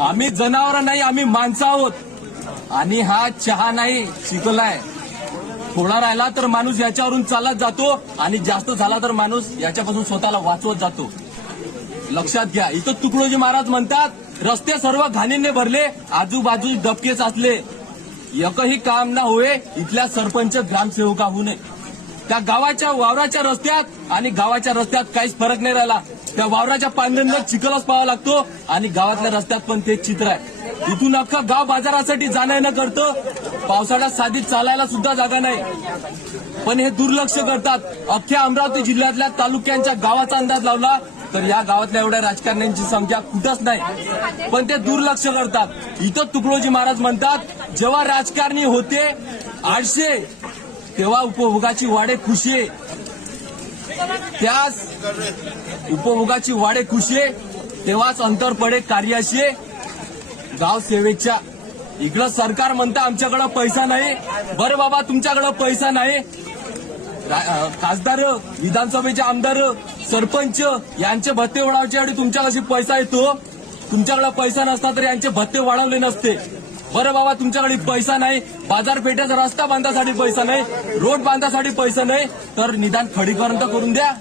आम्ही जनावर नाही, आम्ही माणसं आहोत. आणि हा चहा नाही शिकलाय. थोडा राहिला तर माणूस याच्यावरून चालत जातो आणि जास्त झाला तर माणूस याच्यापासून स्वतःला वाचवत जातो. लक्षात घ्या. इथं तुकडोजी महाराज म्हणतात, रस्ते सर्व घाणीने भरले, आजूबाजू डबकेच असले, एकही काम ना होय, इथल्या सरपंच ग्रामसेवका होऊ नये. त्या गावाच्या वावराच्या रस्त्यात आणि गावाच्या रस्त्यात काहीच फरक नाही राहिला. त्या वावराच्या पांढऱ्यांना चिखलच पाहावा लागतो आणि गावातल्या रस्त्यात पण तेच चित्र आहे. इथून अख्खं गाव बाजारासाठी जाणं येणं करतं. पावसाळ्यात साधीत चालायला सुद्धा जागा नाही, पण हे दुर्लक्ष करतात. अख्ख्या अमरावती जिल्ह्यातल्या तालुक्यांच्या गावाचा अंदाज लावला तर या गावातल्या एवढ्या राजकारण्यांची संख्या कुठंच नाही, पण ते दुर्लक्ष करतात. इथं तुकडोजी महाराज म्हणतात, जेव्हा राजकारणी होते आळसे तेव्हा उपभोगाची वाडे खुशी, त्याच उपभोगाची वाडे खुशी तेव्हाच अंतर पडे कार्याशी गाव सेवेच्या. इकडं सरकार म्हणतं आमच्याकडे पैसा नाही. बरं बाबा, तुमच्याकडे पैसा नाही. खासदार, विधानसभेचे आमदार, सरपंच यांचे भत्ते वाढवण्यासाठी तुमच्याकडे पैसा येतो. तुमच्याकडे पैसा नसता तर यांचे भत्ते वाढवले नसते. बरं बाबा, तुमच्याकडे पैसा नाही, बाजारपेठेचा रस्ता बांधण्यासाठी पैसा नाही, रोड बांधण्यासाठी पैसा नाही, तर निदान खडीकरण तर करून द्या.